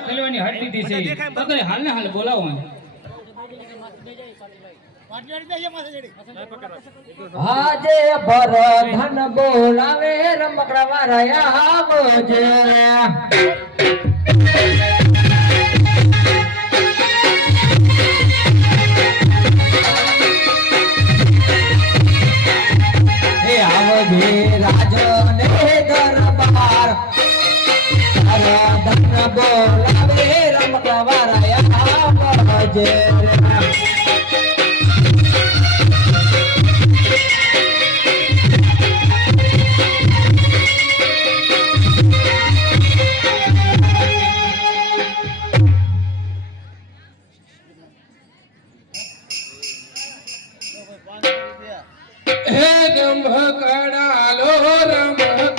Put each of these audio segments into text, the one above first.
ખેલવાની હાથ દીધી છે તો તો હાલ ને હાલ બોલાવો આજે ભર ધન બોલાવે રમકડા વાળા આવજે આવજે રાજન દરબાર ધન બોલાવે રમકડા વાળા આવજે રમકડા લો રમકડા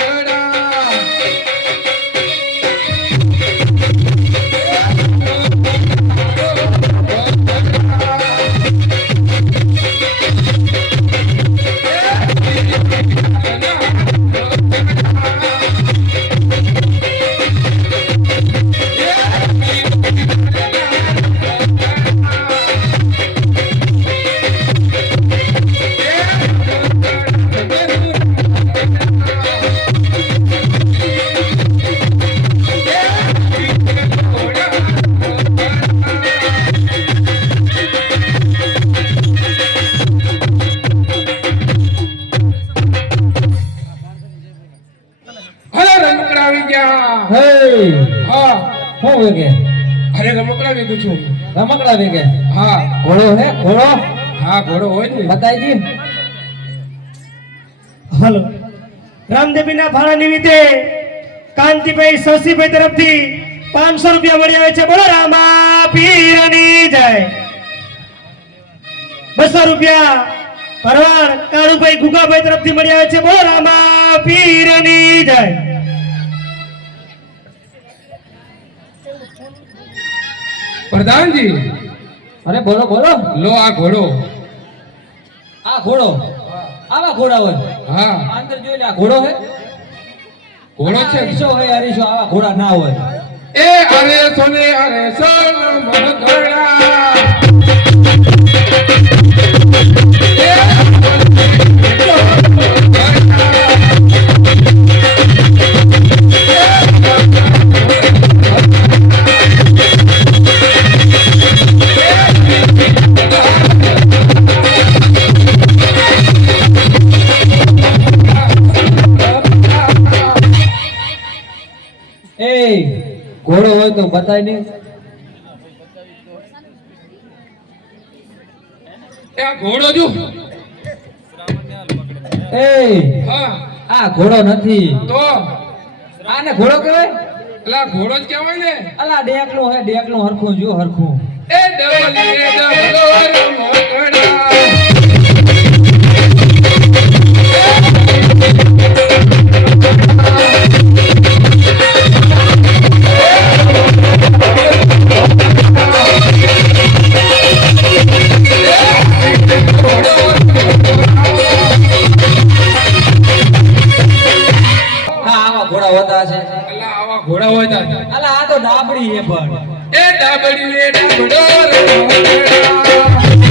અરે રમકડા વેચું છું રમકડા વેગે હા ઘોડો હે ઘોડો હા ઘોડો હોય ને બતાઈજી હાલો રામદેવીના ભાડા નિમિત્તે કાંતિભાઈ શશીભાઈ તરફથી 500 રૂપિયા મળી આવે છે બોલો રામા પીરની જય 200 રૂપિયા ભરવાડ કાળુભાઈ ગુગાભાઈ તરફથી મળી આવે છે બોલો રામા પીરની જય પ્રધાનજી અરે બોલો બોલો લો આ ઘોડો આ ઘોડો આવા ઘોડા હોય હા અંદર જોઈ લે આ ઘોડો હે ઘોડો છે હરીશો હે હરીશો આવા ઘોડા ના હોય એ અરે સોને અરે સોન રમકડા ઘોડો હોય તો બતાય ને એ ઘોડો જો એ હા આ ઘોડો નથી તો આને ઘોડો કહેવાય એલા ઘોડો જ કહેવાય ને અલા ડેકલો હે ડેકલો હરખું જો હરખું એ ડબલી ડબલો રમકડા ઘોડા હોતા છે અલા આવા ઘોડા હોય તા અલા આ તો ડાબડી હે પણ એ ડાબડી ને ડાબડો રમકડા